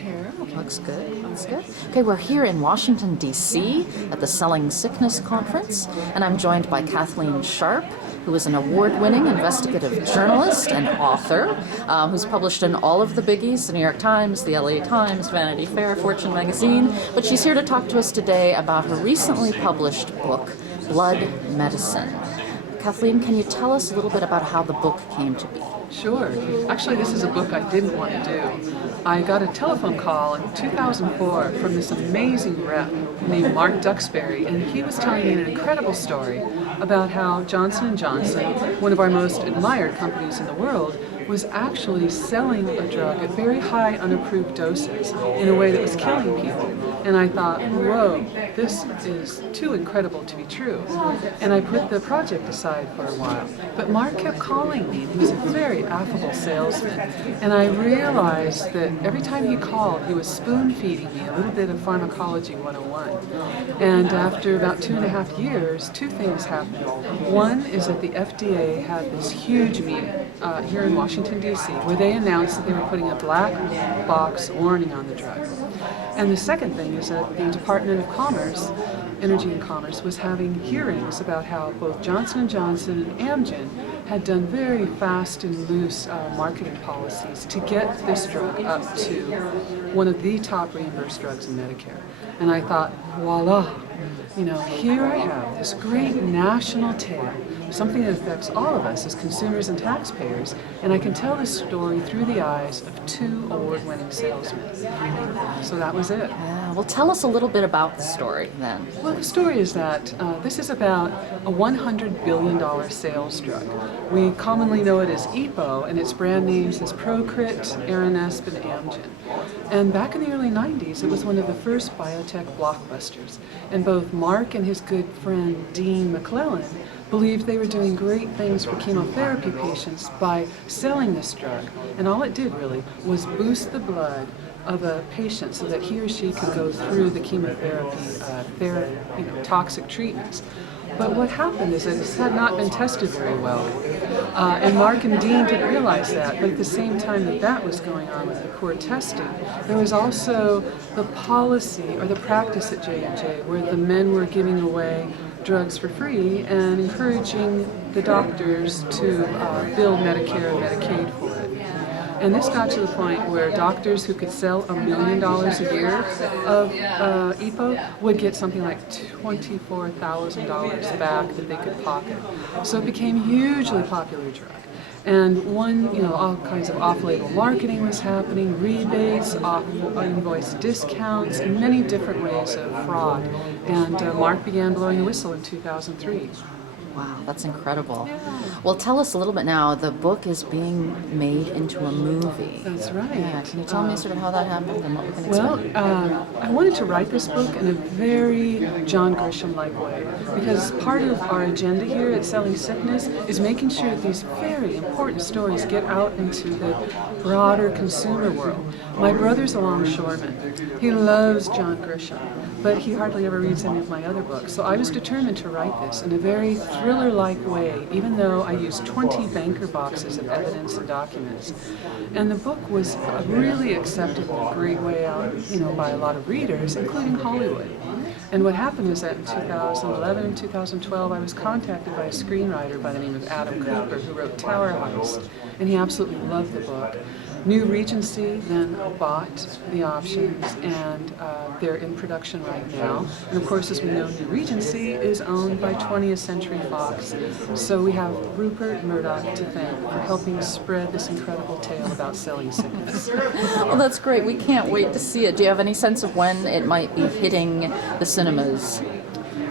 here. Looks good. Looks good. Okay, we're here in Washington, D.C. at the Selling Sickness Conference, and I'm joined by Kathleen Sharp, who is an award-winning investigative journalist and author who's published in all of the biggies, the New York Times, the LA Times, Vanity Fair, Fortune magazine. But she's here to talk to us today about her recently published book, Blood Medicine. Kathleen, can you tell us a little bit about how the book came to be? Sure. Actually, this is a book I didn't want to do. I got a telephone call in 2004 from this amazing rep named Mark Duxbury, and he was telling me an incredible story about how Johnson & Johnson, one of our most admired companies in the world, was actually selling a drug at very high unapproved doses in a way that was killing people. And I thought, whoa, this is too incredible to be true. And I put the project aside for a while. But Mark kept calling me. He was a very affable salesman. And I realized that every time he called, he was spoon-feeding me a little bit of Pharmacology 101. And after about 2.5 years, two things happened. One is that the FDA had this huge meeting here in Washington, D.C., where they announced that they were putting a black box warning on the drug. And the second thing is that the Department of Commerce, Energy and Commerce, was having hearings about how both Johnson & Johnson and Amgen had done very fast and loose marketing policies to get this drug up to one of the top reimbursed drugs in Medicare. And I thought, voila, you know, here I have this great national tale, something that affects all of us as consumers and taxpayers, and I can tell this story through the eyes of two award-winning salesmen. So that was it. Yeah, well, tell us a little bit about the story then. Well, the story is that this is about a $100 billion sales drug. We commonly know it as EPO, and its brand names is Procrit, Aranesp, and Amgen. And back in the early 90s, it was one of the first biotech blockbusters. And both Mark and his good friend Dean McClellan believed they were doing great things for chemotherapy patients by selling this drug. And all it did really was boost the blood of a patient so that he or she could go through the chemotherapy, toxic treatments. But what happened is that this had not been tested very well. And Mark and Dean didn't realize that, but at the same time that that was going on with the poor testing, there was also the policy or the practice at J&J where the men were giving away drugs for free and encouraging the doctors to bill Medicare and Medicaid for it. And this got to the point where doctors who could sell $1 million a year of EPO would get something like $24,000 back that they could pocket. So it became a hugely popular drug. And all kinds of off-label marketing was happening, rebates, off-invoice discounts, and many different ways of fraud. And Mark began blowing the whistle in 2003. Wow, that's incredible. Yeah. Well, tell us a little bit now. The book is being made into a movie. That's right. Yeah, can you tell me sort of how that happened and what we can expect? Well, I wanted to write this book in a very John Grisham-like way because part of our agenda here at Selling Sickness is making sure that these very important stories get out into the broader consumer world. My brother's a longshoreman. He loves John Grisham, but he hardly ever reads any of my other books. So I was determined to write this in a very thriller-like way, even though I used 20 banker boxes of evidence and documents. And the book was really accepted in a great way out, by a lot of readers, including Hollywood. And what happened was that in 2011 and 2012, I was contacted by a screenwriter by the name of Adam Cooper, who wrote Tower Heist, and he absolutely loved the book. New Regency then bought the options, and they're in production right now. And of course, as we know, New Regency is owned by 20th Century Fox. So we have Rupert Murdoch to thank for helping spread this incredible tale about selling sickness. Well, that's great. We can't wait to see it. Do you have any sense of when it might be hitting the cinemas?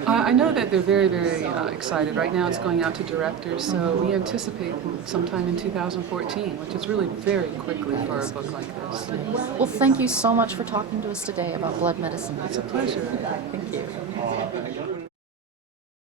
I know that they're very, very excited. Right now it's going out to directors, so we anticipate sometime in 2014, which is really very quickly for a book like this. Well, thank you so much for talking to us today about blood medicine. It's a pleasure. Thank you.